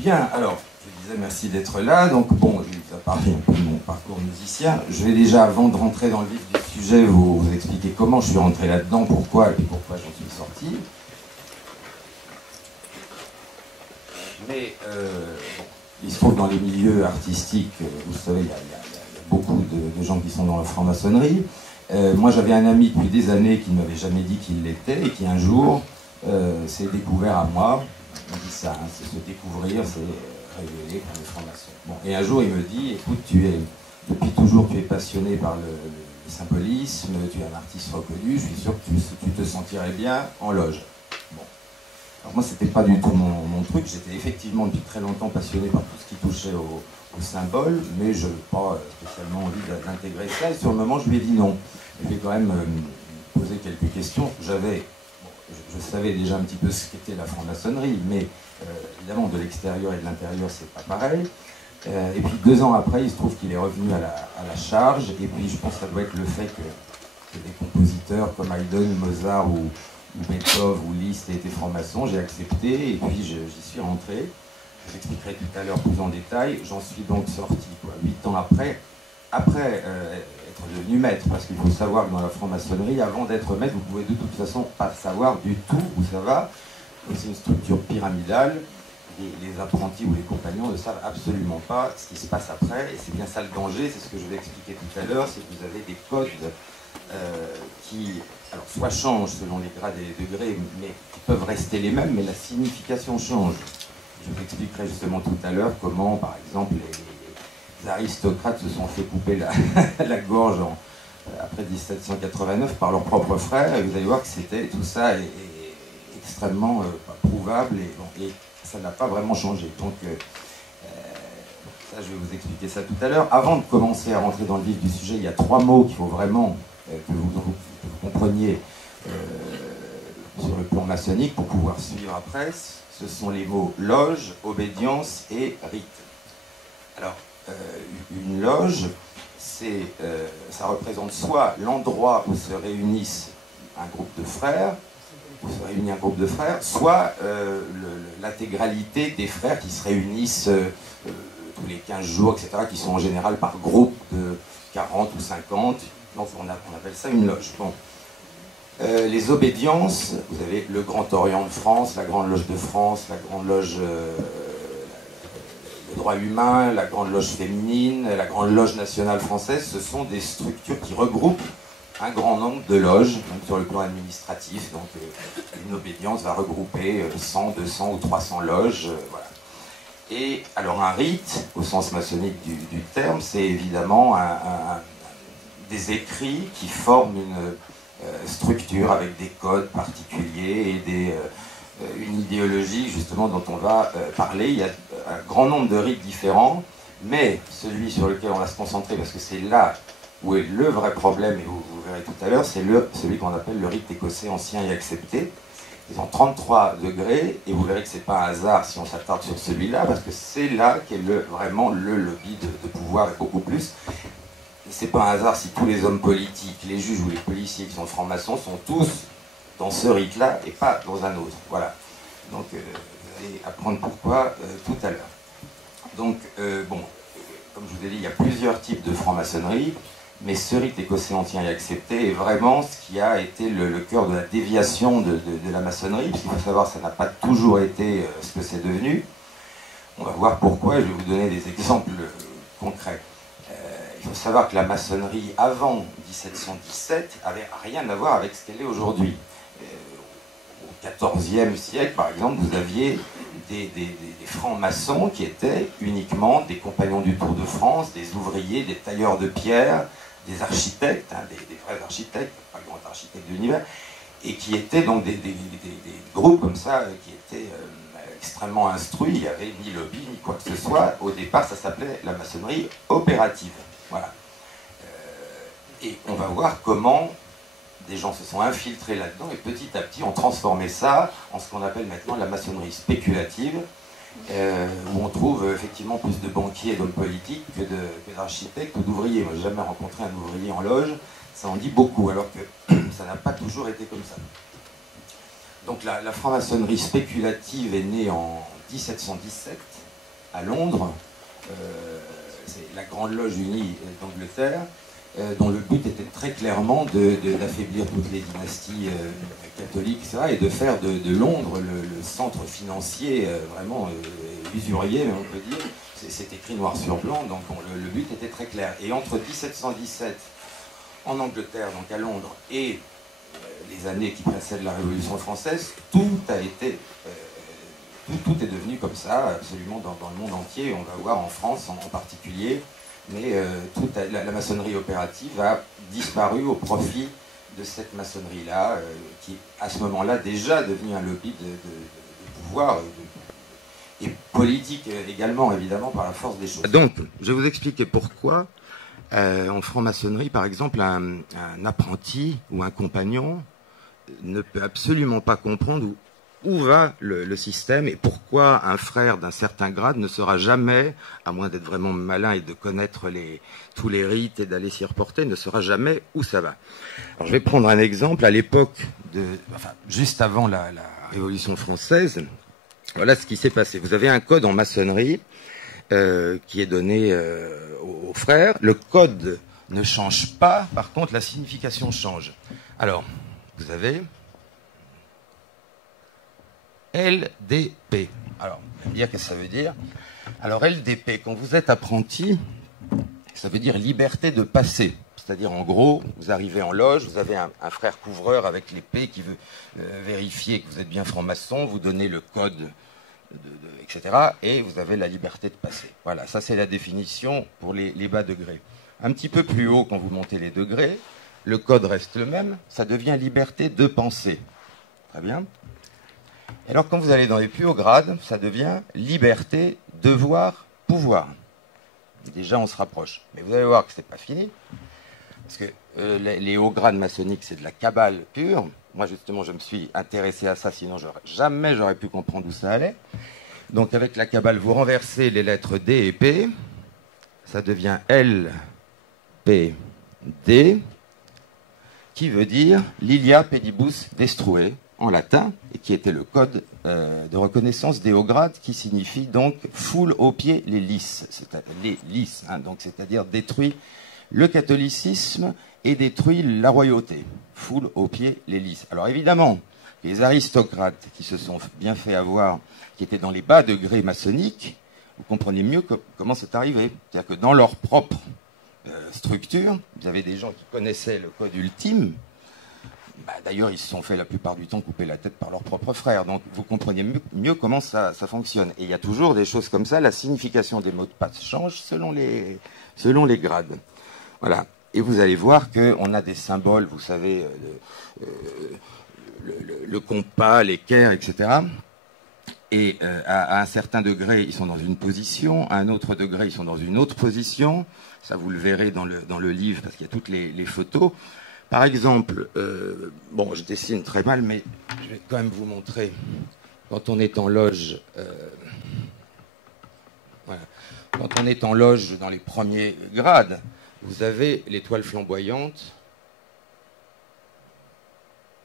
Bien, alors, je disais merci d'être là. Donc, bon, je vais parler un peu de mon parcours musicien. Je vais déjà, avant de rentrer dans le vif du sujet, vous expliquer comment je suis rentré là-dedans, pourquoi et puis pourquoi j'en suis sorti. Mais, bon, il se trouve dans les milieux artistiques, vous savez, il y a beaucoup de gens qui sont dans la franc-maçonnerie. Moi, j'avais un ami depuis des années qui ne m'avait jamais dit qu'il l'était et qui, un jour, s'est découvert à moi. On dit ça, hein, c'est se découvrir, c'est révéler qu'on est franc-maçon. Bon, et un jour, il me dit, écoute, depuis toujours, tu es passionné par le symbolisme, tu es un artiste reconnu, je suis sûr que tu te sentirais bien en loge. Bon. Alors moi, c'était pas du tout mon truc, j'étais effectivement depuis très longtemps passionné par tout ce qui touchait au symbole, mais je n'avais pas spécialement envie d'intégrer ça, et sur le moment, je lui ai dit non. Je vais quand même me poser quelques questions. Je savais déjà un petit peu ce qu'était la franc-maçonnerie, mais évidemment, de l'extérieur et de l'intérieur, c'est pas pareil. Et puis 2 ans après, il se trouve qu'il est revenu à la charge, et puis je pense que ça doit être le fait que des compositeurs comme Haydn, Mozart ou Beethoven ou Liszt aient été francs-maçons, j'ai accepté, et puis j'y suis rentré. Je l'expliquerai tout à l'heure plus en détail. J'en suis donc sorti 8 ans après être devenu maître, parce qu'il faut savoir que dans la franc-maçonnerie, avant d'être maître, vous pouvez de toute façon pas savoir du tout où ça va. C'est une structure pyramidale. Les apprentis ou les compagnons ne savent absolument pas ce qui se passe après, et c'est bien ça le danger, c'est ce que je vais expliquer tout à l'heure, c'est que vous avez des codes qui, alors, soit changent selon les grades et les degrés, mais qui peuvent rester les mêmes, mais la signification change. Je vous expliquerai justement tout à l'heure comment, par exemple, les aristocrates se sont fait couper la gorge après 1789 par leurs propres frères, et vous allez voir que tout ça est extrêmement prouvable, et ça n'a pas vraiment changé. Donc, ça, je vais vous expliquer ça tout à l'heure. Avant de commencer à rentrer dans le vif du sujet, il y a 3 mots qu'il faut vraiment que vous compreniez sur le plan maçonnique pour pouvoir suivre après. Ce sont les mots loge, obédience et rite. Alors, une loge, ça représente soit l'endroit où se réunissent un groupe de frères, soit l'intégralité des frères qui se réunissent tous les 15 jours, etc., qui sont en général par groupe de 40 ou 50. Donc on appelle ça une loge. Bon. Les obédiences, vous avez le Grand Orient de France, la Grande Loge de France, la Grande Loge de droit humain, la Grande Loge féminine, la Grande Loge nationale française, ce sont des structures qui regroupent un grand nombre de loges, même sur le plan administratif. Donc une obédience va regrouper 100, 200 ou 300 loges. Voilà. Et alors un rite, au sens maçonnique du terme, c'est évidemment des écrits qui forment une structure avec des codes particuliers et une idéologie justement dont on va parler. Il y a un grand nombre de rites différents, mais celui sur lequel on va se concentrer, parce que c'est là où est le vrai problème, et vous verrez tout à l'heure, c'est celui qu'on appelle le rite écossais ancien et accepté. Ils ont 33 degrés, et vous verrez que c'est pas un hasard si on s'attarde sur celui-là, parce que c'est là qu'est vraiment le lobby de pouvoir, et beaucoup plus. Et c'est pas un hasard si tous les hommes politiques, les juges ou les policiers qui sont francs-maçons sont tous dans ce rite-là et pas dans un autre. Voilà. Donc, vous allez apprendre pourquoi tout à l'heure. Donc, bon, comme je vous ai dit, il y a plusieurs types de franc-maçonnerie, mais ce rite écossais ancien et accepté est vraiment ce qui a été le cœur de la déviation de la maçonnerie, parce qu'il faut savoir que ça n'a pas toujours été ce que c'est devenu. On va voir pourquoi, et je vais vous donner des exemples concrets. Il faut savoir que la maçonnerie, avant 1717, avait rien à voir avec ce qu'elle est aujourd'hui. Au XIVe siècle, par exemple, vous aviez des francs-maçons qui étaient uniquement des compagnons du Tour de France, des ouvriers, des tailleurs de pierre, des architectes, hein, des vrais architectes, pas grands architectes de l'univers, et qui étaient donc des groupes comme ça, qui étaient extrêmement instruits. Il n'y avait ni lobby, ni quoi que ce soit. Au départ, ça s'appelait la maçonnerie opérative. Voilà. Et on va voir comment des gens se sont infiltrés là-dedans et petit à petit ont transformé ça en ce qu'on appelle maintenant la maçonnerie spéculative, où on trouve effectivement plus de banquiers et d'hommes politiques que d'architectes ou d'ouvriers. Moi, j'ai jamais rencontré un ouvrier en loge, ça en dit beaucoup, alors que ça n'a pas toujours été comme ça. Donc la franc-maçonnerie spéculative est née en 1717, à Londres, c'est la Grande Loge Unie d'Angleterre, dont le but était très clairement d'affaiblir toutes les dynasties catholiques, etc., et de faire de Londres le centre financier vraiment usurier, on peut dire. C'est écrit noir sur blanc, donc le but était très clair. Et entre 1717 en Angleterre, donc à Londres, et les années qui précèdent la Révolution française, tout a été, tout est devenu comme ça, absolument dans le monde entier. On va voir en France en particulier, mais la maçonnerie opérative a disparu au profit de cette maçonnerie-là, qui à ce moment-là déjà devenu un lobby de pouvoir et politique également, évidemment, par la force des choses. Donc, je vais vous expliquer pourquoi, en franc-maçonnerie, par exemple, un apprenti ou un compagnon ne peut absolument pas comprendre où va le système et pourquoi un frère d'un certain grade ne sera jamais, à moins d'être vraiment malin et de connaître tous les rites et d'aller s'y reporter, ne saura jamais où ça va. Alors, je vais prendre un exemple. À l'époque, juste avant la Révolution française, voilà ce qui s'est passé. Vous avez un code en maçonnerie qui est donné aux frères. Le code ne change pas, par contre la signification change. Alors, vous avez LDP. Alors, vous allez me dire qu'est-ce que ça veut dire. Alors, LDP, quand vous êtes apprenti, ça veut dire liberté de passer. C'est-à-dire, en gros, vous arrivez en loge, vous avez un frère couvreur avec l'épée qui veut vérifier que vous êtes bien franc-maçon, vous donnez le code, etc. Et vous avez la liberté de passer. Voilà, ça c'est la définition pour les bas degrés. Un petit peu plus haut, quand vous montez les degrés, le code reste le même, ça devient liberté de penser. Très bien. Et alors, quand vous allez dans les plus hauts grades, ça devient liberté, devoir, pouvoir. Et déjà, on se rapproche. Mais vous allez voir que ce n'est pas fini. Parce que les hauts grades maçonniques, c'est de la cabale pure. Moi, justement, je me suis intéressé à ça, sinon jamais j'aurais pu comprendre où ça allait. Donc, avec la cabale, vous renversez les lettres D et P. Ça devient L, P, D, qui veut dire Lilia Pedibus Destrué, en latin, et qui était le code de reconnaissance des hauts grades, qui signifie donc foule aux pieds les lys, donc c'est-à-dire détruit le catholicisme et détruit la royauté. Foule aux pieds les lys. Alors évidemment, les aristocrates qui se sont bien fait avoir, qui étaient dans les bas degrés maçonniques, vous comprenez mieux comment c'est arrivé. C'est-à-dire que dans leur propre structure, vous avez des gens qui connaissaient le code ultime. D'ailleurs, ils se sont fait la plupart du temps couper la tête par leurs propres frères. Donc vous comprenez mieux comment ça fonctionne. Et il y a toujours des choses comme ça. La signification des mots de passe change selon les grades. Voilà. Et vous allez voir qu'on a des symboles, vous savez, le compas, l'équerre, etc. Et à un certain degré, ils sont dans une position. À un autre degré, ils sont dans une autre position. Ça, vous le verrez dans le livre, parce qu'il y a toutes les photos. Par exemple, bon, je dessine très mal, mais je vais quand même vous montrer. Quand on est en loge, voilà. Quand on est en loge dans les premiers grades, vous avez l'étoile flamboyante,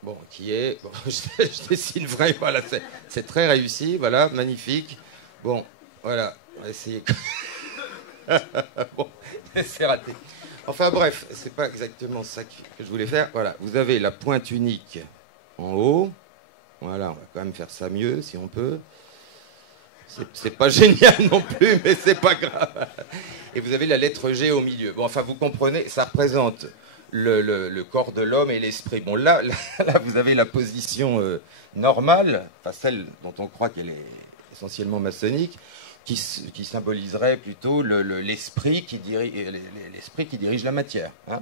bon, qui est, bon, je dessine vrai, voilà, c'est très réussi, voilà, magnifique. Bon, voilà, on va essayer. Bon, c'est raté. Enfin bref, c'est pas exactement ça que je voulais faire. Voilà, vous avez la pointe unique en haut. Voilà, on va quand même faire ça mieux si on peut. C'est pas génial non plus, mais c'est pas grave. Et vous avez la lettre G au milieu. Bon, enfin, vous comprenez, ça représente le corps de l'homme et l'esprit. Bon, là, vous avez la position normale, enfin celle dont on croit qu'elle est essentiellement maçonnique, qui symboliserait plutôt l'esprit qui dirige la matière. Hein.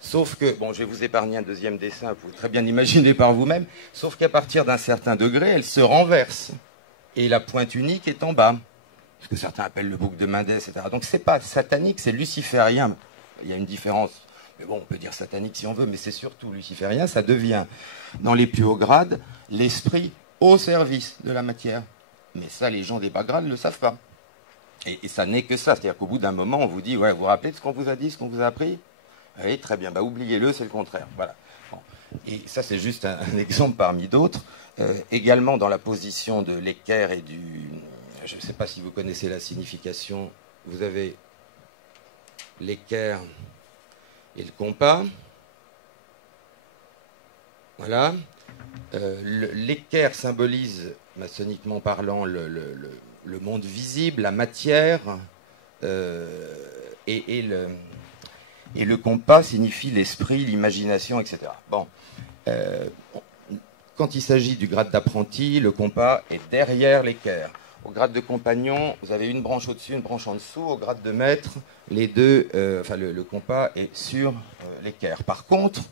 Sauf que, bon, je vais vous épargner un deuxième dessin, vous pouvez très bien l'imaginer par vous-même, sauf qu'à partir d'un certain degré, elle se renverse. Et la pointe unique est en bas. Ce que certains appellent le bouc de Mendès, etc. Donc c'est pas satanique, c'est luciférien. Il y a une différence. Mais bon, on peut dire satanique si on veut, mais c'est surtout luciférien. Ça devient, dans les plus hauts grades, l'esprit au service de la matière. Mais ça, les gens des bas grades ne le savent pas. Et ça n'est que ça. C'est-à-dire qu'au bout d'un moment, on vous dit, ouais, vous vous rappelez de ce qu'on vous a dit, ce qu'on vous a appris? Oui, très bien. Bah, oubliez-le, c'est le contraire. Voilà. Bon. Et ça, c'est juste un exemple parmi d'autres. Également dans la position de l'équerre et je ne sais pas si vous connaissez la signification, vous avez l'équerre et le compas. Voilà. L'équerre symbolise, maçonniquement parlant, le monde visible, la matière, et le compas signifie l'esprit, l'imagination, etc. Bon. Quand il s'agit du grade d'apprenti, le compas est derrière l'équerre. Au grade de compagnon, vous avez une branche au-dessus, une branche en dessous. Au grade de maître, les deux, le compas est sur l'équerre. Par contre,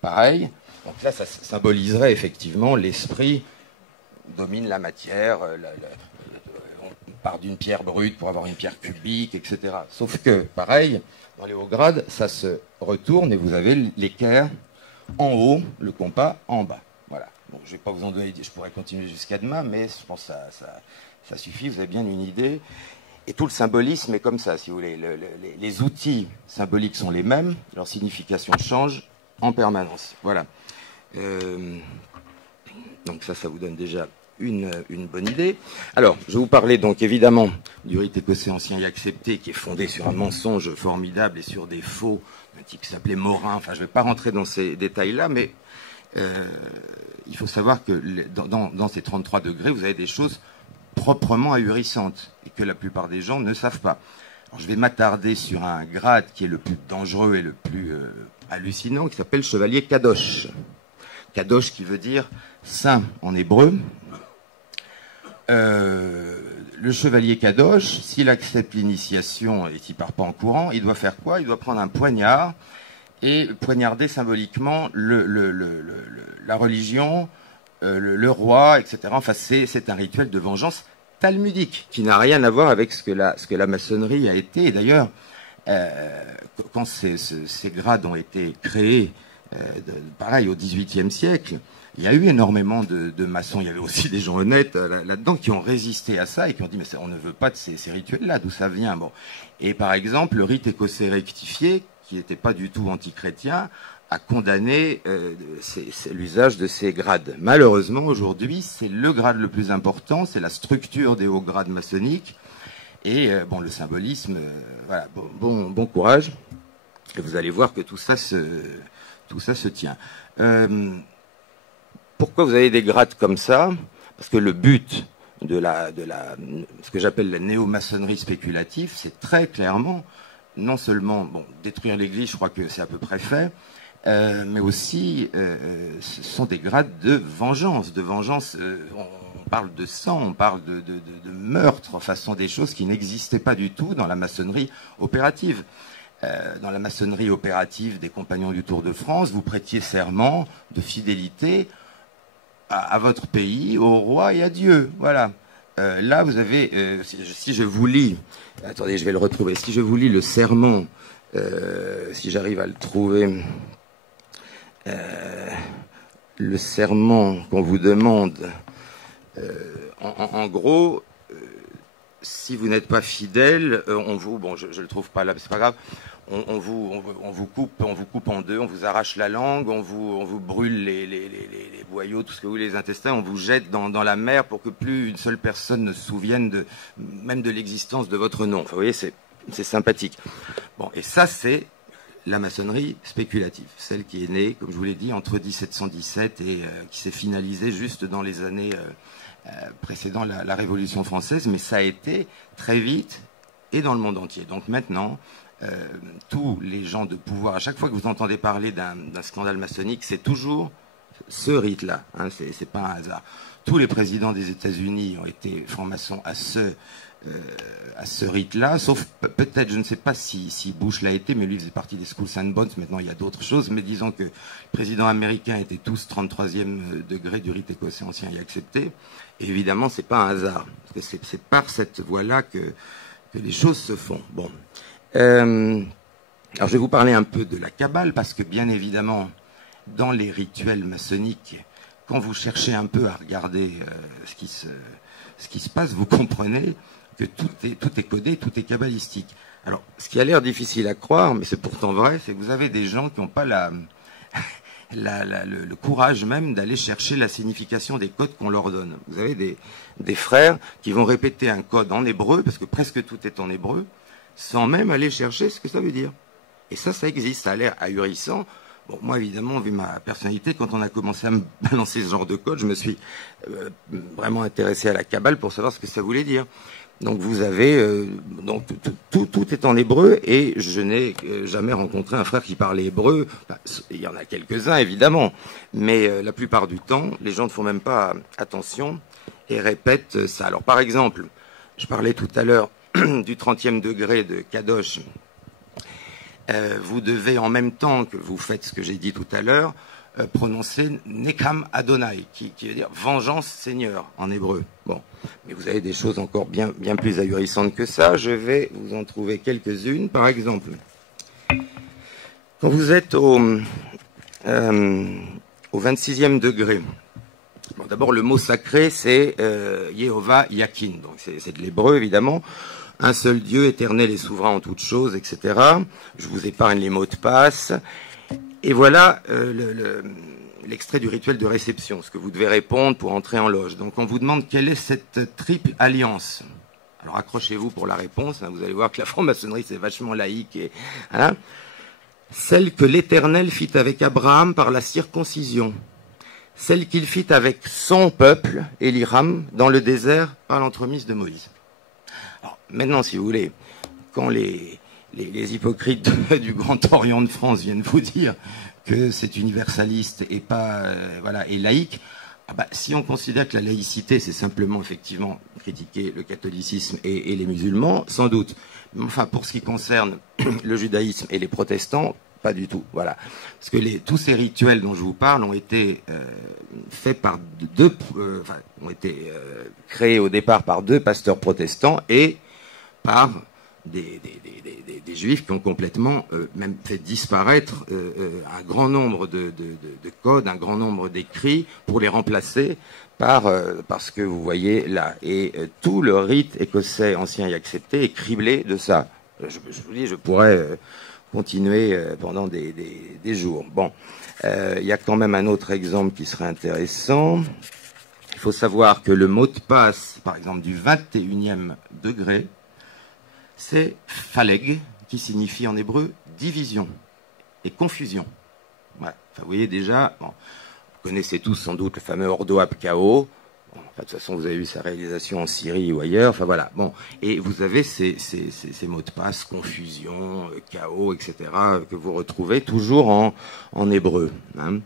pareil, donc là, ça symboliserait effectivement l'esprit domine la matière. On part d'une pierre brute pour avoir une pierre cubique, etc. Sauf que, pareil, dans les hauts grades, ça se retourne et vous avez l'équerre en haut, le compas en bas. Voilà. Bon, je ne vais pas vous en donner, je pourrais continuer jusqu'à demain, mais je pense que ça suffit, vous avez bien une idée. Et tout le symbolisme est comme ça, si vous voulez. Les outils symboliques sont les mêmes, leur signification change en permanence. Voilà. Donc ça vous donne déjà une bonne idée. Alors, je vais vous parler donc évidemment du rite écossais ancien et accepté, qui est fondé sur un mensonge formidable et sur des faux, un type qui s'appelait Morin. Enfin, je ne vais pas rentrer dans ces détails-là, mais il faut savoir que dans ces 33 degrés, vous avez des choses proprement ahurissantes et que la plupart des gens ne savent pas. Alors, je vais m'attarder sur un grade qui est le plus dangereux et le plus hallucinant, qui s'appelle chevalier Kadosh. Kadosh qui veut dire saint en hébreu. Le chevalier Kadosh, s'il accepte l'initiation et s'il ne part pas en courant, il doit faire quoi? Il doit prendre un poignard et poignarder symboliquement la religion, le roi, etc. Enfin, c'est un rituel de vengeance talmudique qui n'a rien à voir avec ce que la maçonnerie a été. Et d'ailleurs, quand ces grades ont été créés, pareil, au XVIIIe siècle, il y a eu énormément de maçons. Il y avait aussi des gens honnêtes là-dedans qui ont résisté à ça et qui ont dit mais on ne veut pas de ces rituels-là, d'où ça vient. Bon. Et par exemple, le rite écossais rectifié, qui n'était pas du tout antichrétien, a condamné l'usage de ces grades. Malheureusement, aujourd'hui, c'est le grade le plus important, c'est la structure des hauts grades maçonniques. Et bon, le symbolisme, voilà, bon courage. Et vous allez voir que tout ça se tient. Pourquoi vous avez des grades comme ça? Parce que le but de ce que j'appelle la néo-maçonnerie spéculative, c'est très clairement, non seulement détruire l'Église, je crois que c'est à peu près fait, mais aussi ce sont des grades de vengeance. On parle de sang, on parle de meurtre, enfin, ce sont des choses qui n'existaient pas du tout dans la maçonnerie opérative. Dans la maçonnerie opérative des Compagnons du Tour de France, vous prêtiez serment de fidélité à votre pays, au roi et à Dieu. Voilà. Là, vous avez, si je vous lis, attendez, je vais le retrouver, si je vous lis le sermon, si j'arrive à le trouver, le serment qu'on vous demande, en gros, si vous n'êtes pas fidèle, je le trouve pas là, mais c'est pas grave, on vous coupe en deux, on vous arrache la langue, on vous brûle les boyaux, tout ce que vous voulez, les intestins, on vous jette dans la mer pour que plus une seule personne ne se souvienne même de l'existence de votre nom. Enfin, vous voyez, c'est sympathique. Bon, et ça, c'est la maçonnerie spéculative, celle qui est née, comme je vous l'ai dit, entre 1717 et qui s'est finalisée juste dans les années précédant la Révolution française, mais ça a été très vite et dans le monde entier. Donc maintenant, tous les gens de pouvoir, à chaque fois que vous entendez parler d'un scandale maçonnique, c'est toujours ce rite-là, hein, c'est pas un hasard. Tous les présidents des États-Unis ont été francs-maçons à ce rite-là, sauf peut-être, je ne sais pas si Bush l'a été, mais lui faisait partie des Schools and Bonds, maintenant il y a d'autres choses, mais disons que les présidents américains étaient tous 33e degré du rite écossais ancien et accepté, et évidemment c'est pas un hasard, parce que c'est par cette voie-là que les choses se font. Bon. Alors je vais vous parler un peu de la Kabbale, parce que bien évidemment, dans les rituels maçonniques, quand vous cherchez un peu à regarder ce qui se passe, vous comprenez que tout est codé, tout est kabbalistique. Alors, ce qui a l'air difficile à croire, mais c'est pourtant vrai, c'est que vous avez des gens qui n'ont pas le courage même d'aller chercher la signification des codes qu'on leur donne. Vous avez des frères qui vont répéter un code en hébreu, parce que presque tout est en hébreu, sans même aller chercher ce que ça veut dire. Et ça existe, ça a l'air ahurissant. Bon, moi, évidemment, vu ma personnalité, quand on a commencé à me balancer ce genre de code, je me suis vraiment intéressé à la Kabbale pour savoir ce que ça voulait dire. Donc vous avez, donc tout est en hébreu, et je n'ai jamais rencontré un frère qui parlait hébreu. Enfin, il y en a quelques-uns évidemment, mais la plupart du temps, les gens ne font même pas attention et répètent ça. Alors par exemple, je parlais tout à l'heure du 30e degré de Kadosh. Vous devez, en même temps que vous faites ce que j'ai dit tout à l'heure, prononcer Nekam Adonai, qui veut dire vengeance Seigneur en hébreu. Bon, mais vous avez des choses encore bien plus ahurissantes que ça. Je vais vous en trouver quelques-unes. Par exemple, quand vous êtes au 26e degré, bon, d'abord le mot sacré c'est Yehovah Yakin, donc c'est de l'hébreu évidemment. Un seul Dieu, éternel et souverain en toutes choses, etc. Je vous épargne les mots de passe. Et voilà l'extrait du rituel de réception, ce que vous devez répondre pour entrer en loge. Donc on vous demande quelle est cette triple alliance. Alors accrochez-vous pour la réponse, hein, vous allez voir que la franc-maçonnerie c'est vachement laïque. Et, hein, celle que l'Éternel fit avec Abraham par la circoncision, celle qu'il fit avec son peuple, Eliram, dans le désert par l'entremise de Moïse. Alors, maintenant, si vous voulez, quand les hypocrites du Grand Orient de France viennent vous dire que c'est universaliste et pas voilà, et laïque, ah bah, si on considère que la laïcité c'est simplement effectivement critiquer le catholicisme et les musulmans, sans doute. Mais enfin, pour ce qui concerne le judaïsme et les protestants, pas du tout. Voilà, parce que tous ces rituels dont je vous parle ont été faits par ont été créés au départ par deux pasteurs protestants et par des juifs qui ont complètement même fait disparaître un grand nombre de codes, un grand nombre d'écrits pour les remplacer par ce que vous voyez là. Et tout le rite écossais ancien et accepté est criblé de ça. Je vous dis, je pourrais continuer pendant des jours. Bon, il y a quand même un autre exemple qui serait intéressant. Il faut savoir que le mot de passe, par exemple, du 21e degré, c'est Phaleg, qui signifie en hébreu division et confusion. Voilà. Enfin, vous voyez déjà, bon, vous connaissez tous sans doute le fameux Ordoab Chaos. Bon, enfin, de toute façon, vous avez vu sa réalisation en Syrie ou ailleurs. Enfin voilà. Bon, et vous avez ces mots de passe, confusion, chaos, etc., que vous retrouvez toujours en hébreu. Hein.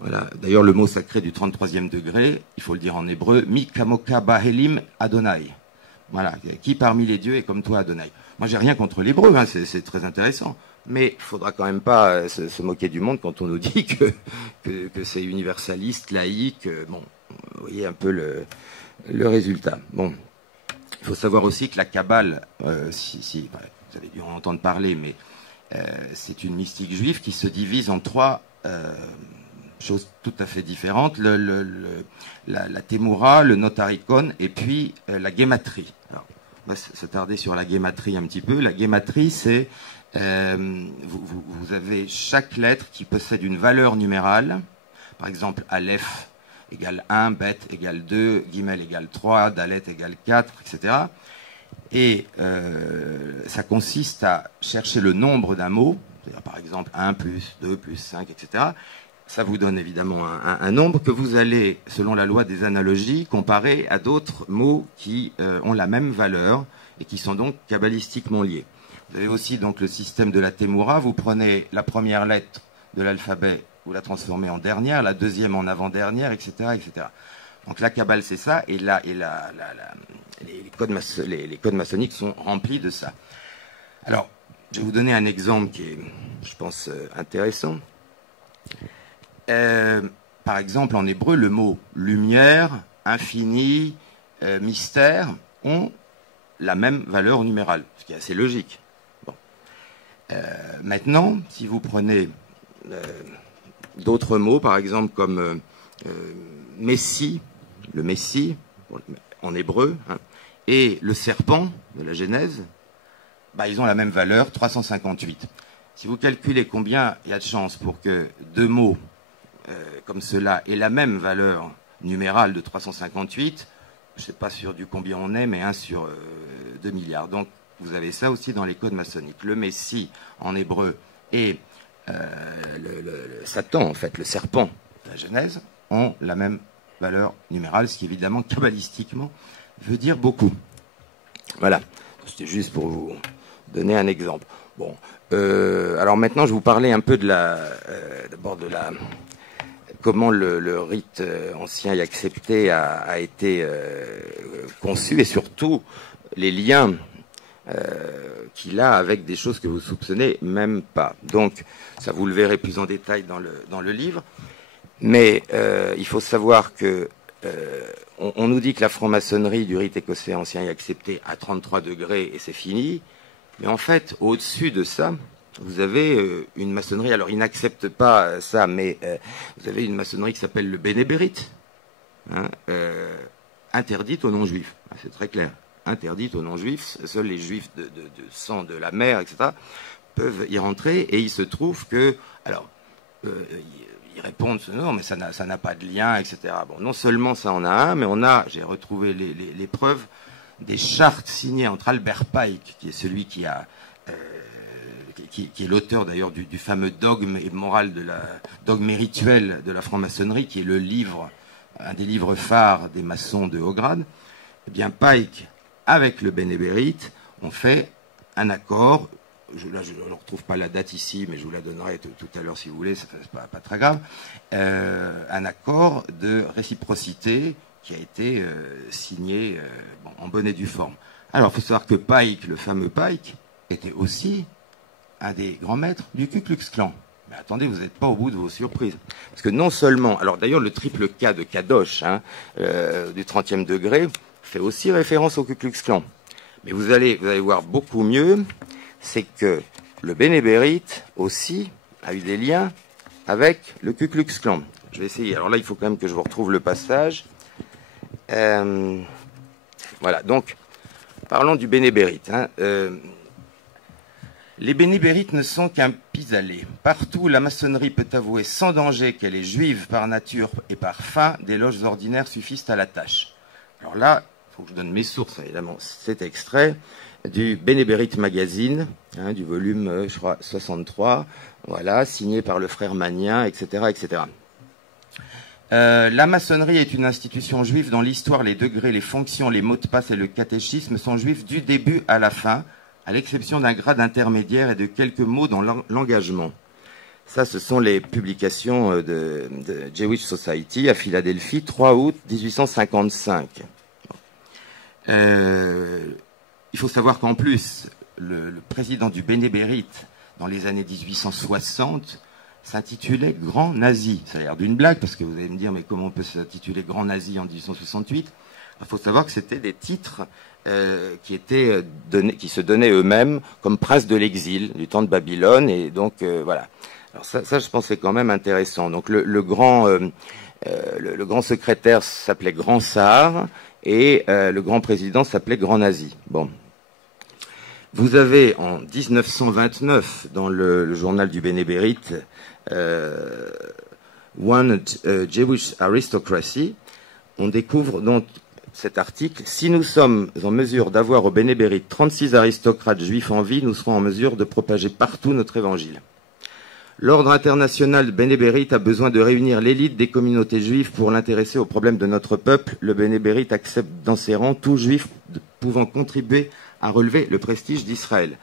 Voilà. D'ailleurs, le mot sacré du 33e degré, il faut le dire en hébreu, Mi Kamoka Bahelim Adonai. Voilà, qui parmi les dieux est comme toi, Adonai. Moi, j'ai rien contre l'hébreu, hein, c'est très intéressant. Mais il faudra quand même pas se moquer du monde quand on nous dit que c'est universaliste, laïque. Bon, vous voyez un peu le résultat. Bon, il faut savoir aussi que la Kabbale, vous avez dû en entendre parler, mais c'est une mystique juive qui se divise en trois choses tout à fait différentes, la Témoura, le Notarikon et puis la Guématrie. Alors, on va s'attarder sur la Guématrie un petit peu. La Guématrie, c'est vous avez chaque lettre qui possède une valeur numérale. Par exemple, Aleph égale 1, Bet égale 2, Gimel égale 3, Dalet égale 4, etc. Et ça consiste à chercher le nombre d'un mot, c'est-à-dire par exemple 1 plus 2 plus 5, etc. Ça vous donne évidemment un nombre que vous allez, selon la loi des analogies, comparer à d'autres mots qui ont la même valeur et qui sont donc kabbalistiquement liés. Vous avez aussi donc le système de la Témoura. Vous prenez la première lettre de l'alphabet, vous la transformez en dernière, la deuxième en avant-dernière, etc., etc. Donc la Kabbale, c'est ça, et les codes maçonniques sont remplis de ça. Alors, je vais vous donner un exemple qui est, je pense, intéressant. Par exemple, en hébreu, le mot lumière, infini, mystère ont la même valeur numérale, ce qui est assez logique. Bon. Maintenant, si vous prenez d'autres mots, par exemple comme Messie, le Messie, en hébreu, hein, et le serpent de la Genèse, bah, ils ont la même valeur, 358. Si vous calculez combien il y a de chances pour que deux mots comme cela ait la même valeur numérale de 358, je ne sais pas sur du combien on est, mais 1 sur 2 milliards. Donc, vous avez ça aussi dans les codes maçonniques. Le Messie, en hébreu, et le Satan, en fait, le serpent de la Genèse, ont la même valeur numérale, ce qui, évidemment, kabbalistiquement, veut dire beaucoup. Voilà. C'était juste pour vous donner un exemple. Bon. Alors maintenant, je vais vous parler un peu de d'abord de comment le rite ancien et accepté a été conçu, et surtout les liens qu'il a avec des choses que vous soupçonnez même pas. Donc, ça vous le verrez plus en détail dans le livre. Mais il faut savoir que on nous dit que la franc-maçonnerie du rite écossais ancien et accepté à 33 degrés et c'est fini. Mais en fait, au-dessus de ça, vous avez une maçonnerie. Alors, ils n'acceptent pas ça, mais vous avez une maçonnerie qui s'appelle le bénébérite, hein, interdite aux non-juifs. C'est très clair. Interdite aux non-juifs. Seuls les juifs de sang de la mer, etc., peuvent y rentrer. Et il se trouve que, alors, ils répondent non, mais ça n'a pas de lien, etc. Bon, non seulement ça en a un, mais j'ai retrouvé les preuves des chartes signées entre Albert Pike, qui est celui qui est l'auteur d'ailleurs du fameux dogme et moral dogme et rituel de la franc-maçonnerie, qui est le livre, un des livres phares des maçons de haut grade. Eh bien, Pike, avec le bénébérite, ont fait un accord. Là, je ne retrouve pas la date ici, mais je vous la donnerai tout à l'heure si vous voulez, c'est pas très grave. Un accord de réciprocité qui a été signé en bonne et due forme. Alors, il faut savoir que Pike, le fameux Pike, était aussi un des grands maîtres du Ku Klux Klan. Mais attendez, vous n'êtes pas au bout de vos surprises. Parce que non seulement... Alors d'ailleurs, le triple K de Kadosh, hein, du 30e degré, fait aussi référence au Ku Klux Klan. Mais vous allez voir beaucoup mieux, c'est que le bénébérite aussi a eu des liens avec le Ku Klux Klan. Je vais essayer. Alors là, il faut quand même que je vous retrouve le passage. Voilà, donc, parlons du bénébérite. Hein. Les bénébérites ne sont qu'un pis-aller. Partout où la maçonnerie peut avouer sans danger qu'elle est juive par nature et par fin, des loges ordinaires suffisent à la tâche. Alors là, il faut que je donne mes sources, évidemment. Cet extrait du Bénébérite Magazine, hein, du volume, je crois, 63, voilà, signé par le frère Magnien, etc., etc. La maçonnerie est une institution juive dont l'histoire, les degrés, les fonctions, les mots de passe et le catéchisme sont juifs du début à la fin, à l'exception d'un grade intermédiaire et de quelques mots dans l'engagement. Ça, ce sont les publications de Jewish Society à Philadelphie, 3 août 1855. Il faut savoir qu'en plus, le président du Bénébérite, dans les années 1860, s'intitulait Grand Nazi. Ça a l'air d'une blague, parce que vous allez me dire, mais comment on peut s'intituler Grand Nazi en 1868 ? Il faut savoir que c'était des titres qui se donnaient eux-mêmes comme princes de l'exil du temps de Babylone, et donc voilà. Alors ça, je pense, c'est quand même intéressant. Donc le grand secrétaire s'appelait Grand Sahar, et le grand président s'appelait Grand Nazi. Bon. Vous avez en 1929, dans le journal du Bénébérite, One Jewish Aristocracy, on découvre donc cet article. Si nous sommes en mesure d'avoir au Bénébérite 36 aristocrates juifs en vie, nous serons en mesure de propager partout notre évangile. L'ordre international Bénébérite a besoin de réunir l'élite des communautés juives pour l'intéresser aux problèmes de notre peuple. Le Bénébérite accepte dans ses rangs tout juif pouvant contribuer à relever le prestige d'Israël.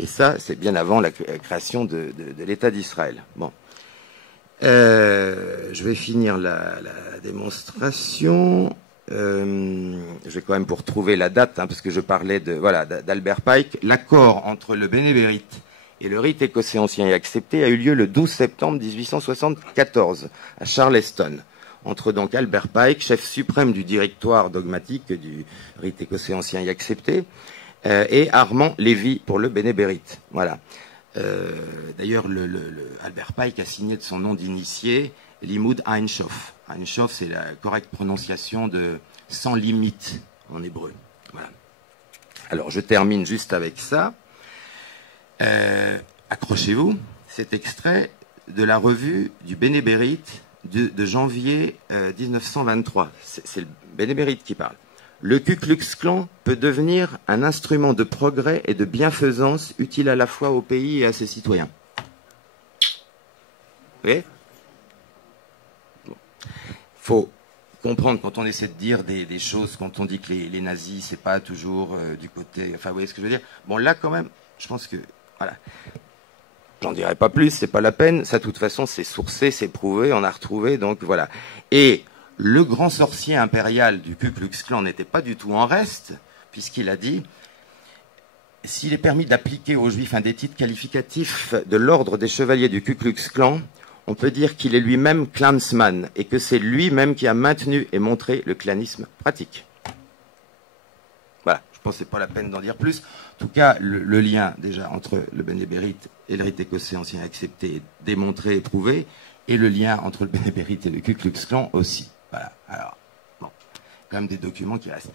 Et ça, c'est bien avant la création de l'État d'Israël. Bon. Je vais finir la démonstration. Je vais quand même pour trouver la date, hein, parce que je parlais d'Albert Pike. L'accord entre le Bénébérite et le rite écossais ancien et accepté a eu lieu le 12 septembre 1874 à Charleston, entre donc Albert Pike, chef suprême du directoire dogmatique du rite écossais ancien et accepté, et Armand Lévy pour le Bénébérite. Voilà. D'ailleurs, Albert Pike a signé de son nom d'initié Limud Einshof. Einshof, c'est la correcte prononciation de sans limite en hébreu. Voilà. Alors, je termine juste avec ça. Accrochez-vous, cet extrait de la revue du Bénébérite de janvier 1923. C'est le bénémérite qui parle. Le Ku Klux Klan peut devenir un instrument de progrès et de bienfaisance utile à la fois au pays et à ses citoyens. Vous voyez ? Bon. Faut comprendre quand on essaie de dire des choses, quand on dit que les nazis, c'est pas toujours du côté... Enfin, vous voyez ce que je veux dire ? Bon, là, quand même, je pense que... Voilà. J'en dirai pas plus, c'est pas la peine. Ça, de toute façon, c'est sourcé, c'est prouvé, on a retrouvé, donc voilà. Et le grand sorcier impérial du Ku Klux Klan n'était pas du tout en reste, puisqu'il a dit « S'il est permis d'appliquer aux Juifs un des titres qualificatifs de l'ordre des chevaliers du Ku Klux Klan, on peut dire qu'il est lui-même Klansman, et que c'est lui-même qui a maintenu et montré le clanisme pratique. » Voilà, je pense que c'est pas la peine d'en dire plus. En tout cas, le lien, déjà, entre le bénémérite et le rite écossais ancien accepté, démontré et prouvé, et le lien entre le bénémérite et le Ku Klux Klan aussi. Voilà, alors, bon, quand même des documents qui restent.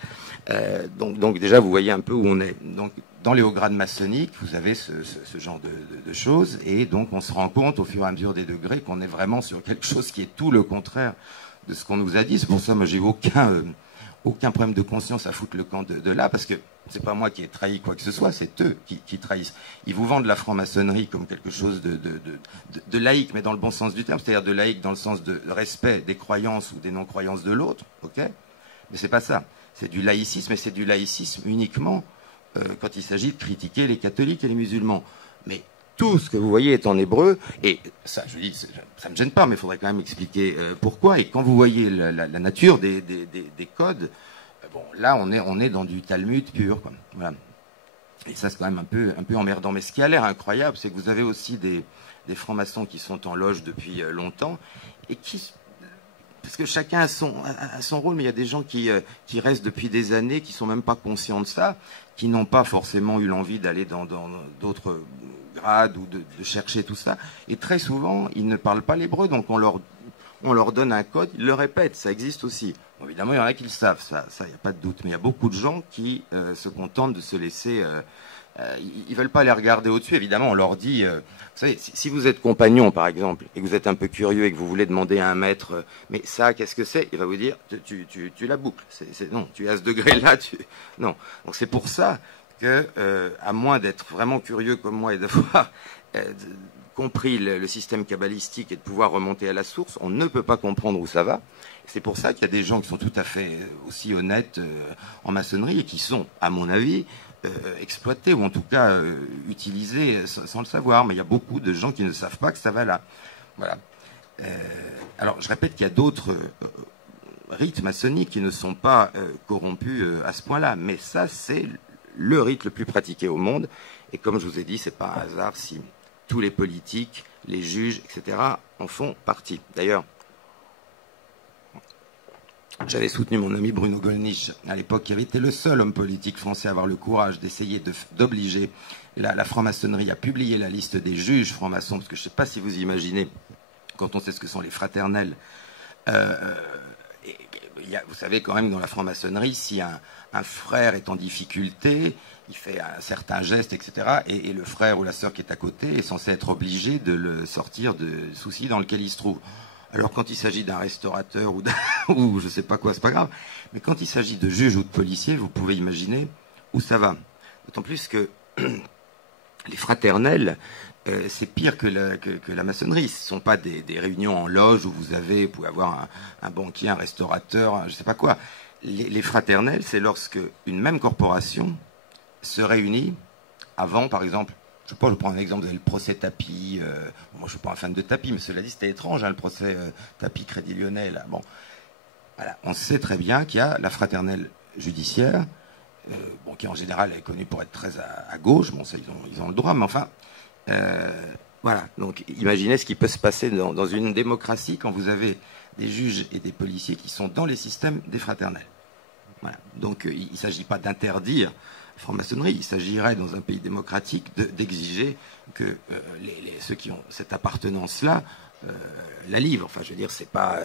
Donc déjà, vous voyez un peu où on est. Donc, dans les hauts grades maçonniques, vous avez ce genre de choses, et donc on se rend compte, au fur et à mesure des degrés, qu'on est vraiment sur quelque chose qui est tout le contraire de ce qu'on nous a dit. C'est pour ça, moi, j'ai aucun problème de conscience à foutre le camp de là, parce que c'est pas moi qui ai trahi quoi que ce soit, c'est eux qui trahissent. Ils vous vendent la franc-maçonnerie comme quelque chose de laïque, mais dans le bon sens du terme, c'est-à-dire de laïque dans le sens de respect des croyances ou des non-croyances de l'autre, ok ? Mais c'est pas ça. C'est du laïcisme, et c'est du laïcisme uniquement quand il s'agit de critiquer les catholiques et les musulmans. Mais tout ce que vous voyez est en hébreu, et ça, je dis, ça me gêne pas, mais il faudrait quand même expliquer pourquoi. Et quand vous voyez la nature des codes, bon, là, on est dans du Talmud pur, quoi. Voilà. Et ça, c'est quand même un peu emmerdant. Mais ce qui a l'air incroyable, c'est que vous avez aussi des francs-maçons qui sont en loge depuis longtemps, et qui... Parce que chacun a son rôle, mais il y a des gens qui restent depuis des années, qui sont même pas conscients de ça, qui n'ont pas forcément eu l'envie d'aller dans d'autres grades ou de chercher tout ça. Et très souvent, ils ne parlent pas l'hébreu, donc on leur donne un code, ils le répètent, ça existe aussi. Bon, évidemment, il y en a qui le savent, ça, il n'y a pas de doute. Mais il y a beaucoup de gens qui se contentent de se laisser... ils veulent pas les regarder au-dessus, évidemment, on leur dit... vous savez, si vous êtes compagnon, par exemple, et que vous êtes un peu curieux et que vous voulez demander à un maître mais ça, qu'est-ce que c'est ? Il va vous dire, tu la boucles. Non, tu es à ce degré-là, non. Donc c'est pour ça que, à moins d'être vraiment curieux comme moi et d'avoir compris le système kabbalistique et de pouvoir remonter à la source, on ne peut pas comprendre où ça va. C'est pour ça qu'il y a des gens qui sont tout à fait aussi honnêtes en maçonnerie et qui sont, à mon avis, exploités ou en tout cas utilisés sans le savoir. Mais il y a beaucoup de gens qui ne savent pas que ça va là. Voilà. Alors, je répète qu'il y a d'autres rites maçonniques qui ne sont pas corrompus à ce point-là. Mais ça, c'est le rite le plus pratiqué au monde. Et comme je vous ai dit, c'est pas un hasard si tous les politiques, les juges, etc. en font partie. D'ailleurs, j'avais soutenu mon ami Bruno Gollnisch à l'époque, qui avait été le seul homme politique français à avoir le courage d'essayer d'obliger la franc-maçonnerie à publier la liste des juges francs-maçons, parce que je ne sais pas si vous imaginez, quand on sait ce que sont les fraternels, vous savez quand même dans la franc-maçonnerie, si un frère est en difficulté, il fait un certain geste, etc., et le frère ou la sœur qui est à côté est censé être obligé de le sortir de soucis dans lequel il se trouve. Alors quand il s'agit d'un restaurateur ou je sais pas quoi, c'est pas grave. Mais quand il s'agit de juges ou de policiers, vous pouvez imaginer où ça va. D'autant plus que les fraternels, c'est pire que la maçonnerie. Ce ne sont pas des réunions en loge où vous pouvez avoir un banquier, un restaurateur, je sais pas quoi. Les fraternels, c'est lorsque une même corporation se réunit avant, par exemple, je sais pas, je prends un exemple, vous avez le procès Tapie. Moi, je suis pas un fan de Tapie, mais cela dit, c'était étrange, hein, le procès Tapie Crédit Lyonnais. Là. Bon, voilà, on sait très bien qu'il y a la fraternelle judiciaire, qui en général est connue pour être très à gauche. Bon, ça, ils ont le droit, mais enfin, voilà. Donc, imaginez ce qui peut se passer dans une démocratie quand vous avez des juges et des policiers qui sont dans les systèmes des fraternels. Voilà. Donc, il ne s'agit pas d'interdire franc-maçonnerie, il s'agirait dans un pays démocratique d'exiger que ceux qui ont cette appartenance-là la livrent. Enfin, je veux dire, c'est pas...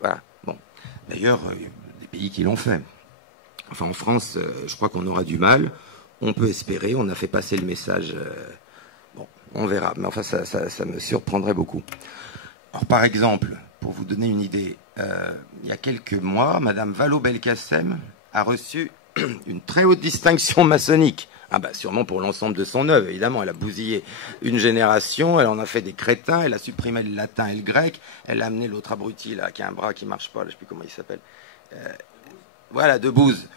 voilà. Bon. D'ailleurs, il y a des pays qui l'ont fait. Enfin, en France, je crois qu'on aura du mal. On peut espérer, on a fait passer le message... bon, on verra. Mais enfin, ça me surprendrait beaucoup. Alors, par exemple, pour vous donner une idée, il y a quelques mois, Madame Vallaud-Belkacem a reçu une très haute distinction maçonnique. Ah bah sûrement pour l'ensemble de son œuvre, évidemment. Elle a bousillé une génération, elle en a fait des crétins, elle a supprimé le latin et le grec, elle a amené l'autre abruti là, qui a un bras qui marche pas, là, je sais plus comment il s'appelle. Voilà, Debouze.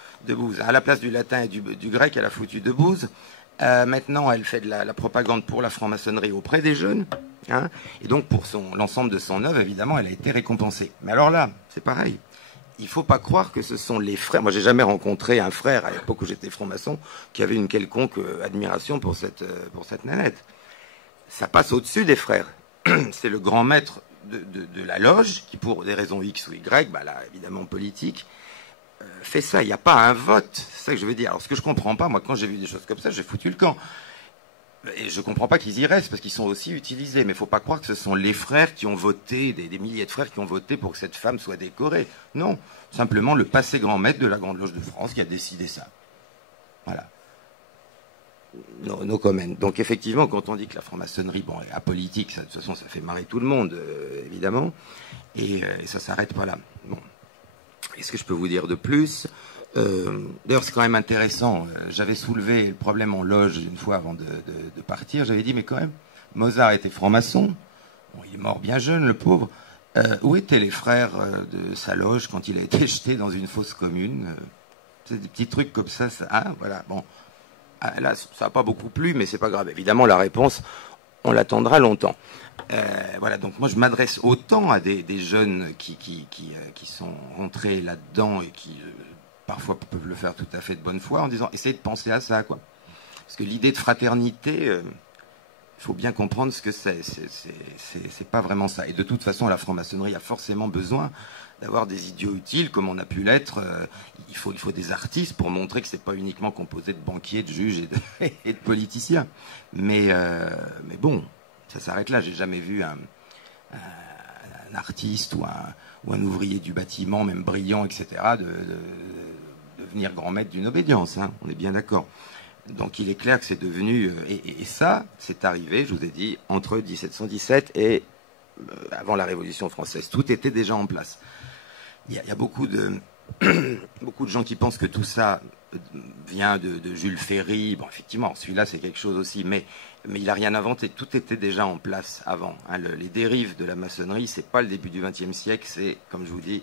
À la place du latin et du grec, elle a foutu Debouze. Maintenant, elle fait de la propagande pour la franc-maçonnerie auprès des jeunes. Hein, et donc, pour l'ensemble de son œuvre, évidemment, elle a été récompensée. Mais alors là, c'est pareil. Il ne faut pas croire que ce sont les frères. Moi, j'ai jamais rencontré un frère, à l'époque où j'étais franc-maçon, qui avait une quelconque admiration pour cette nanette. Ça passe au-dessus des frères. C'est le grand maître de la loge, qui, pour des raisons X ou Y, bah là, évidemment politiques, fait ça. Il n'y a pas un vote. C'est ça que je veux dire. Alors, ce que je comprends pas, moi, quand j'ai vu des choses comme ça, j'ai foutu le camp. Et je comprends pas qu'ils y restent, parce qu'ils sont aussi utilisés. Mais il faut pas croire que ce sont les frères qui ont voté, des milliers de frères qui ont voté pour que cette femme soit décorée. Non. Simplement le passé grand maître de la Grande Loge de France qui a décidé ça. Voilà. No comment. Donc effectivement, quand on dit que la franc-maçonnerie, bon, est apolitique, ça, de toute façon, ça fait marrer tout le monde, évidemment. Et ça s'arrête pas là. Bon. Qu'est-ce que je peux vous dire de plus? D'ailleurs, c'est quand même intéressant. J'avais soulevé le problème en loge une fois avant de partir. J'avais dit, mais quand même, Mozart était franc-maçon. Bon, il est mort bien jeune, le pauvre. Où étaient les frères de sa loge quand il a été jeté dans une fosse commune? C'est des petits trucs comme ça. Hein, voilà. Bon, là, ça n'a pas beaucoup plu, mais c'est pas grave. Évidemment, la réponse, on l'attendra longtemps. Voilà, donc moi je m'adresse autant à des jeunes qui sont rentrés là-dedans et qui parfois peuvent le faire tout à fait de bonne foi en disant essayez de penser à ça, quoi. Parce que l'idée de fraternité, il faut bien comprendre ce que c'est pas vraiment ça. Et de toute façon, la franc-maçonnerie a forcément besoin d'avoir des idiots utiles comme on a pu l'être. Il faut des artistes pour montrer que c'est pas uniquement composé de banquiers, de juges et de politiciens. Mais bon, ça s'arrête là. J'ai jamais vu un artiste ou un ouvrier du bâtiment, même brillant, etc., devenir grand maître d'une obédience. Hein, on est bien d'accord. Donc il est clair que c'est devenu... Et ça, c'est arrivé, je vous ai dit, entre 1717 et avant la Révolution française. Tout était déjà en place. Il y a beaucoup de gens qui pensent que tout ça vient de Jules Ferry. Bon, effectivement, celui-là, c'est quelque chose aussi. Mais il n'a rien inventé. Tout était déjà en place avant. Hein, les dérives de la maçonnerie, c'est pas le début du XXe siècle. C'est, comme je vous dis,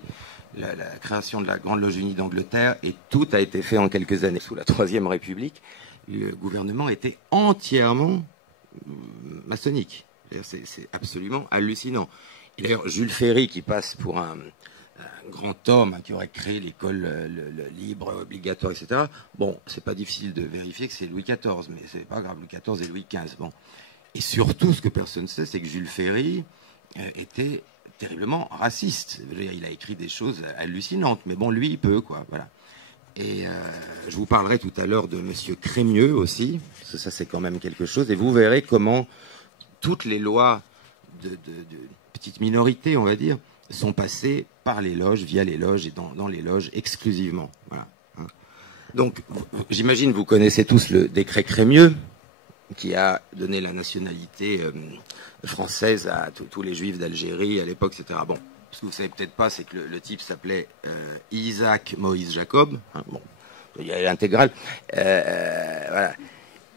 la création de la Grande Loge Unie d'Angleterre. Et tout a été fait en quelques années. Sous la Troisième République, le gouvernement était entièrement maçonnique. C'est absolument hallucinant. Et d'ailleurs, Jules Ferry, qui passe pour un grand homme qui aurait créé l'école libre, obligatoire, etc. Bon, c'est pas difficile de vérifier que c'est Louis XIV, mais c'est pas grave, Louis XIV et Louis XV. Bon. Et surtout, ce que personne ne sait, c'est que Jules Ferry était terriblement raciste. Il a écrit des choses hallucinantes, mais bon, lui, il peut, quoi. Voilà. Et je vous parlerai tout à l'heure de Monsieur Crémieux aussi, parce que ça, c'est quand même quelque chose. Et vous verrez comment toutes les lois de petites minorités, on va dire, sont passées par les loges, via les loges et dans les loges exclusivement. Voilà. Donc, j'imagine vous connaissez tous le décret Crémieux, qui a donné la nationalité française à tous les juifs d'Algérie à l'époque, etc. Bon, ce que vous savez peut-être pas, c'est que le type s'appelait Isaac Moïse Jacob. Hein, bon, il y a l'intégrale. Voilà.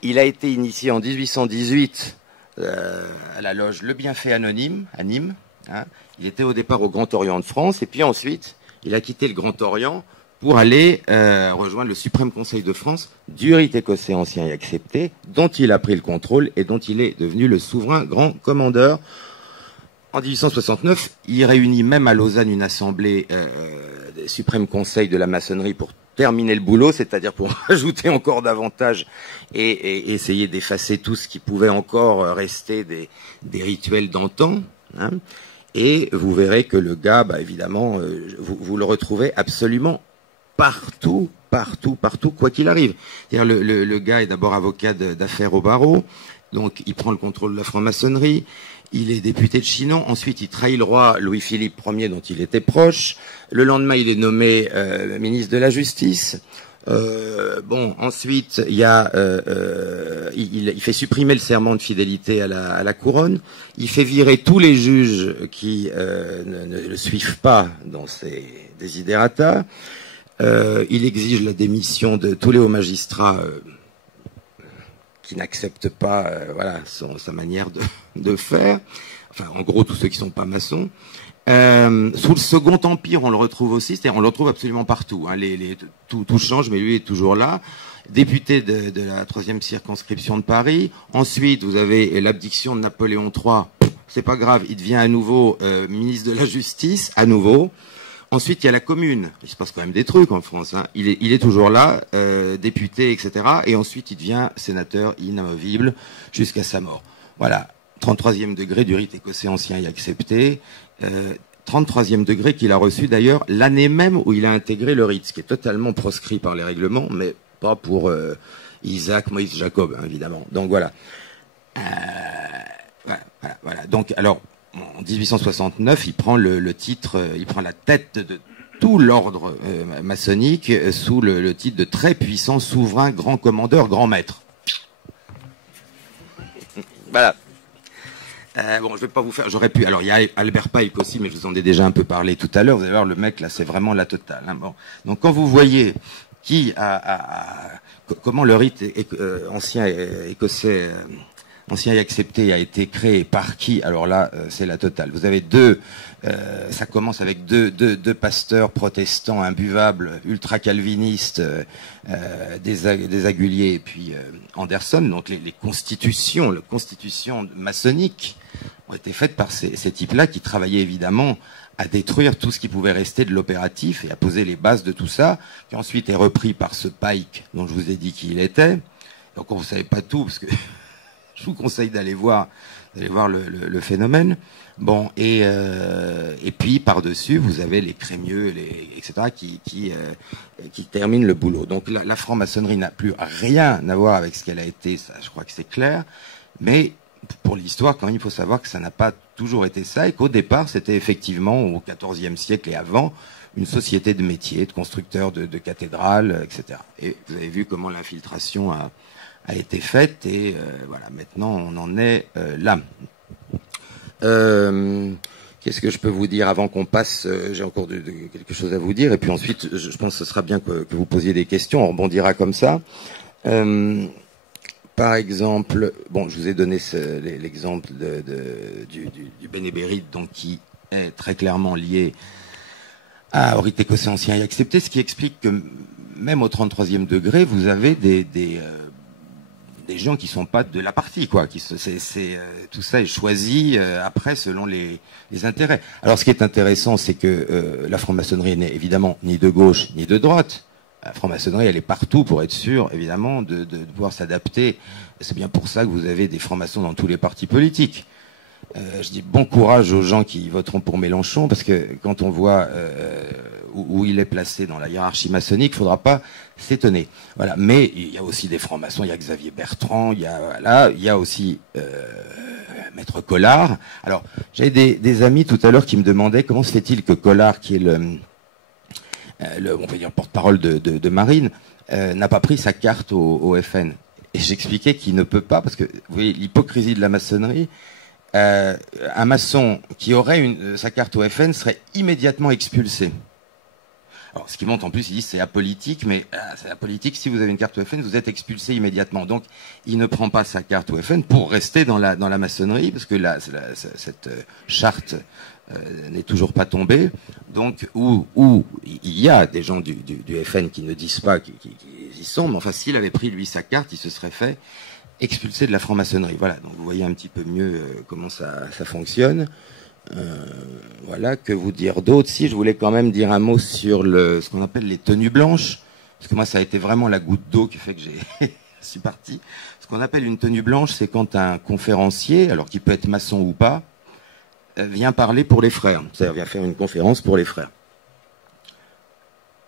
Il a été initié en 1818 à la loge Le Bienfait Anonyme, à Nîmes. Hein. Il était au départ au Grand Orient de France, et puis ensuite, il a quitté le Grand Orient pour aller rejoindre le Suprême Conseil de France, du rite écossais ancien et accepté, dont il a pris le contrôle et dont il est devenu le souverain grand commandeur. En 1869, il réunit même à Lausanne une assemblée des Suprêmes Conseils de la maçonnerie pour terminer le boulot, c'est-à-dire pour ajouter encore davantage et essayer d'effacer tout ce qui pouvait encore rester des rituels d'antan. Hein. Et vous verrez que le gars, bah, évidemment, vous le retrouvez absolument partout, quoi qu'il arrive. C'est-à-dire le gars est d'abord avocat d'affaires au barreau, donc il prend le contrôle de la franc-maçonnerie, il est député de Chinon, ensuite il trahit le roi Louis-Philippe Ier dont il était proche, le lendemain il est nommé ministre de la Justice, Bon, ensuite, il y a, il fait supprimer le serment de fidélité à la couronne. Il fait virer tous les juges qui ne le suivent pas dans ses desiderata. Il exige la démission de tous les hauts magistrats qui n'acceptent pas, voilà, sa manière de faire. Enfin, en gros, tous ceux qui sont pas maçons. Sous le Second Empire, on le retrouve aussi, c'est-à-dire on le retrouve absolument partout. Hein, tout change, mais lui est toujours là. Député de la 3e circonscription de Paris. Ensuite, vous avez l'abdiction de Napoléon III. C'est pas grave, il devient à nouveau ministre de la Justice, à nouveau. Ensuite, il y a la Commune. Il se passe quand même des trucs en France. Hein. Il est toujours là, député, etc. Et ensuite, il devient sénateur inamovible jusqu'à sa mort. Voilà. 33e degré du rite écossais ancien et accepté. 33e degré qu'il a reçu d'ailleurs l'année même où il a intégré le rite, ce qui est totalement proscrit par les règlements, mais pas pour Isaac, Moïse, Jacob, hein, évidemment. Donc voilà. Voilà. Donc alors, en 1869, il prend le titre, il prend la tête de tout l'ordre maçonnique sous le titre de très puissant souverain, grand commandeur, grand maître. Voilà. Bon, je vais pas vous faire. J'aurais pu. Alors, il y a Albert Pike aussi, mais je vous en ai déjà un peu parlé tout à l'heure. Vous allez voir, le mec là, c'est vraiment la totale. Hein. Bon. Donc, quand vous voyez comment le rite ancien écossais, ancien et accepté, a été créé par qui, alors là, c'est la totale. Vous avez ça commence avec deux pasteurs protestants imbuvables, ultra calvinistes, des Aguliers et puis Anderson. Donc, les constitutions maçonniques ont été faites par ces types-là qui travaillaient évidemment à détruire tout ce qui pouvait rester de l'opératif et à poser les bases de tout ça, qui ensuite est repris par ce Pike dont je vous ai dit qui il était. Donc vous ne savez pas tout, parce que je vous conseille d'aller voir le phénomène. Bon, et puis par-dessus, vous avez les crémieux, etc., qui terminent le boulot. Donc la franc-maçonnerie n'a plus rien à voir avec ce qu'elle a été, ça, je crois que c'est clair, mais pour l'histoire, quand même, il faut savoir que ça n'a pas toujours été ça, et qu'au départ, c'était effectivement, au XIVe siècle et avant, une société de métiers, de constructeurs de cathédrales, etc. Et vous avez vu comment l'infiltration a été faite, et voilà, maintenant, on en est là. Qu'est-ce que je peux vous dire avant qu'on passe? J'ai encore quelque chose à vous dire, et puis ensuite, je pense que ce sera bien que vous posiez des questions, on rebondira comme ça. Par exemple, bon, je vous ai donné l'exemple du Bénébérite, donc qui est très clairement lié au rite écossais ancien et accepté, ce qui explique que même au 33e degré, vous avez des gens qui sont pas de la partie, quoi. Tout ça est choisi après selon les intérêts. Alors, ce qui est intéressant, c'est que la franc-maçonnerie n'est évidemment ni de gauche ni de droite. La franc-maçonnerie, elle est partout pour être sûre, évidemment, de pouvoir s'adapter. C'est bien pour ça que vous avez des francs-maçons dans tous les partis politiques. Je dis bon courage aux gens qui voteront pour Mélenchon, parce que quand on voit où il est placé dans la hiérarchie maçonnique, il ne faudra pas s'étonner. Voilà. Mais il y a aussi des francs-maçons, il y a Xavier Bertrand, il y a aussi Maître Collard. Alors, j'avais des amis tout à l'heure qui me demandaient comment se fait-il que Collard, qui est on peut dire porte-parole de Marine, n'a pas pris sa carte au FN. Et j'expliquais qu'il ne peut pas, parce que vous voyez l'hypocrisie de la maçonnerie. Un maçon qui aurait sa carte au FN serait immédiatement expulsé. Alors, ce qui montre en plus, il dit c'est apolitique, mais c'est apolitique, si vous avez une carte au FN, vous êtes expulsé immédiatement. Donc, il ne prend pas sa carte au FN pour rester dans la maçonnerie, parce que cette charte n'est toujours pas tombée. Donc, où il y a des gens du FN qui ne disent pas qu'ils y sont, mais enfin, s'il avait pris, lui, sa carte, il se serait fait expulsé de la franc-maçonnerie. Voilà, donc vous voyez un petit peu mieux comment ça fonctionne. Voilà, que vous dire d'autre? Si, je voulais quand même dire un mot sur ce qu'on appelle les tenues blanches, parce que moi, ça a été vraiment la goutte d'eau qui fait que je suis parti. Ce qu'on appelle une tenue blanche, c'est quand un conférencier, alors qu'il peut être maçon ou pas, vient parler pour les frères, c'est-à-dire vient faire une conférence pour les frères.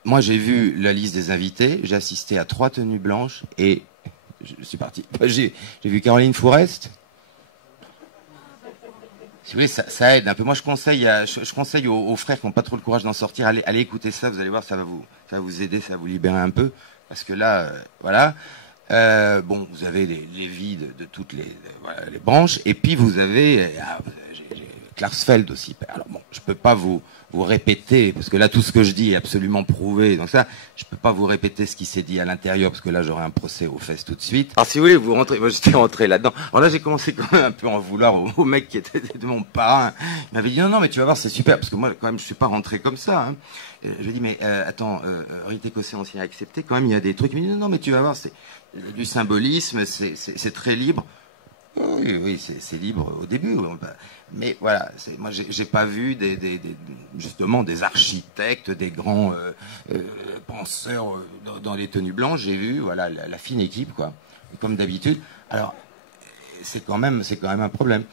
Moi, j'ai vu la liste des invités, j'ai assisté à 3 tenues blanches, et je suis parti. J'ai vu Caroline Fourest. Si vous voulez, ça aide un peu. Moi, je conseille aux frères qui n'ont pas trop le courage d'en sortir, allez écouter ça, vous allez voir, ça va vous aider, ça va vous libérer un peu. parce que là, voilà. Bon, vous avez les vies de toutes voilà, les branches, et puis vous avez j'ai Klarsfeld aussi. Alors bon, je peux pas vous répéter, parce que là tout ce que je dis est absolument prouvé, donc ça, je peux pas vous répéter ce qui s'est dit à l'intérieur, parce que là j'aurai un procès aux fesses tout de suite. Alors si vous voulez, vous rentrez, moi j'étais rentré là-dedans. Alors là j'ai commencé quand même un peu à en vouloir au mec qui était de mon parrain. Il m'avait dit non, mais tu vas voir, c'est super, parce que moi quand même je suis pas rentré comme ça. Hein. Je lui ai dit mais attends, Rite Écossais ancien accepté, quand même il y a des trucs. Il me dit non, mais tu vas voir, c'est du symbolisme, c'est très libre. Oui, oui, c'est libre au début, mais voilà, moi j'ai pas vu justement des architectes, des grands penseurs dans les tenues blanches. J'ai vu voilà la fine équipe quoi, comme d'habitude. Alors c'est quand même un problème.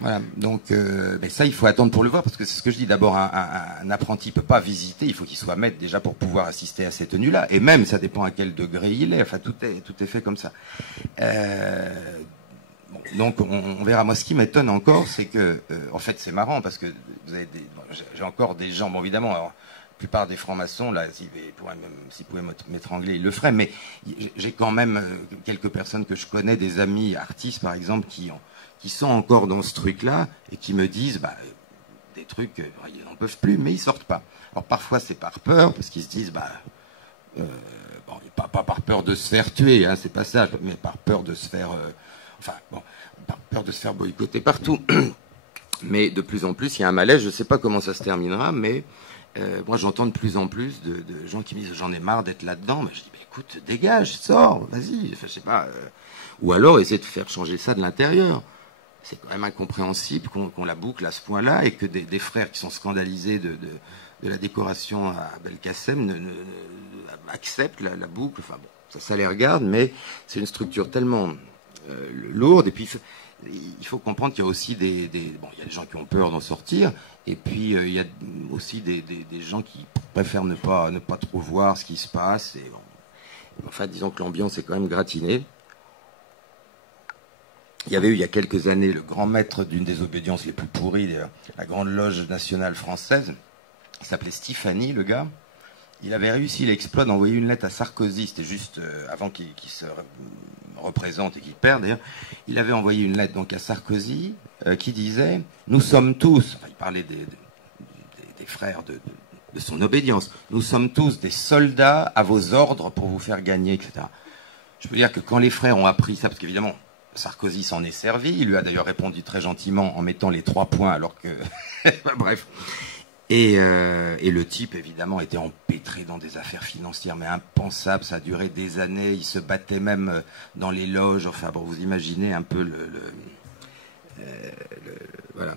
Voilà, donc mais ça il faut attendre pour le voir parce que c'est ce que je dis. D'abord un apprenti peut pas visiter, il faut qu'il soit maître déjà pour pouvoir assister à ces tenues-là. Et même ça dépend à quel degré il est. Enfin tout est fait comme ça. Donc on verra. Moi, ce qui m'étonne encore, c'est que, en fait, c'est marrant parce que vous avez j'ai encore des gens. Bon, évidemment, alors, la plupart des francs-maçons, là, s'ils pouvaient m'étrangler, ils le feraient. Mais j'ai quand même quelques personnes que je connais, des amis artistes, par exemple, qui sont encore dans ce truc-là et qui me disent, des trucs, ils n'en peuvent plus, mais ils sortent pas. Alors parfois, c'est par peur parce qu'ils se disent, bon, pas par peur de se faire tuer, hein, c'est pas ça, mais par peur de se faire par peur de se faire boycotter partout. Mais de plus en plus, il y a un malaise. Je ne sais pas comment ça se terminera, mais moi, j'entends de plus en plus de gens qui me disent j'en ai marre d'être là-dedans. Mais je dis écoute, dégage, sors, vas-y. Enfin, je sais pas. Ou alors, essaie de faire changer ça de l'intérieur. C'est quand même incompréhensible qu'on la boucle à ce point-là et que des frères qui sont scandalisés de la décoration à Belkacem acceptent la boucle. Enfin bon, ça les regarde, mais c'est une structure tellement lourde. Et puis il faut comprendre qu'il y a aussi bon, il y a des gens qui ont peur d'en sortir, et puis il y a aussi des gens qui préfèrent ne pas trop voir ce qui se passe. Et bon, enfin, disons que l'ambiance est quand même gratinée. Il y avait eu il y a quelques années le grand maître d'une des obédiences les plus pourries, la Grande Loge nationale française. Il s'appelait Stéphanie, le gars. Il avait réussi l'exploit d'envoyer une lettre à Sarkozy. C'était juste avant qu'il se représente et qu'il perde. D'ailleurs, il avait envoyé une lettre donc à Sarkozy qui disait « Nous sommes tous », enfin, il parlait des frères de son obédience, « Nous sommes tous des soldats à vos ordres pour vous faire gagner, etc. » Je peux dire que quand les frères ont appris ça, parce qu'évidemment, Sarkozy s'en est servi, il lui a d'ailleurs répondu très gentiment en mettant les 3 points alors que... Bref. Et le type, évidemment, était empêtré dans des affaires financières, mais impensables. Ça a duré des années. Il se battait même dans les loges. Enfin, bon, vous imaginez un peu voilà.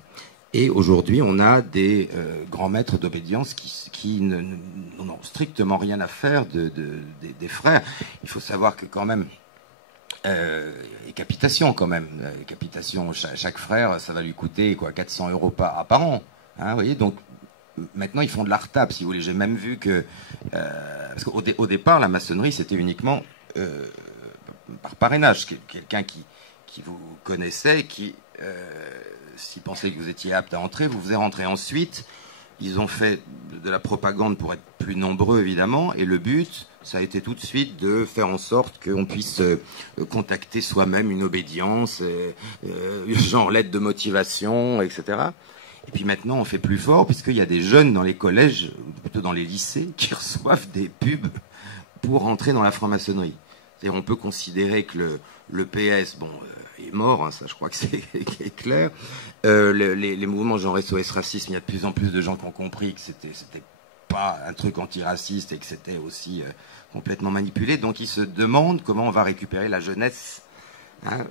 Et aujourd'hui, on a des grands maîtres d'obédience qui n'ont strictement rien à faire des frères. Il faut savoir que quand même, et capitation quand même. Capitation, chaque frère, ça va lui coûter quoi, 400 € par an. Hein, vous voyez, donc maintenant, ils font de l'art-tape, si vous voulez. J'ai même vu que... parce qu'au départ, la maçonnerie, c'était uniquement par parrainage. Quelqu'un qui vous connaissait, qui, s'il pensait que vous étiez apte à entrer, vous faisait rentrer. Ensuite, ils ont fait de la propagande pour être plus nombreux, évidemment. Et le but, ça a été tout de suite de faire en sorte qu'on puisse contacter soi-même une obédience, genre lettre de motivation, etc. Et puis maintenant, on fait plus fort, puisqu'il y a des jeunes dans les collèges, ou plutôt dans les lycées, qui reçoivent des pubs pour rentrer dans la franc-maçonnerie. C'est-à-dire, on peut considérer que le PS, bon, est mort, hein, ça je crois que c'est clair. Les mouvements genre SOS Racisme, il y a de plus en plus de gens qui ont compris que c'était pas un truc antiraciste et que c'était aussi complètement manipulé. Donc ils se demandent comment on va récupérer la jeunesse. Hein,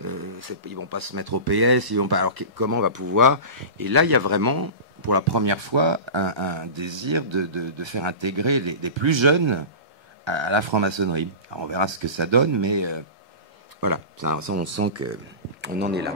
ils vont pas se mettre au PS, ils vont pas. Alors comment on va pouvoir? Et là, il y a vraiment, pour la première fois, un désir de faire intégrer les plus jeunes à la franc-maçonnerie. Alors on verra ce que ça donne, mais voilà, ça on sent qu'on en est là.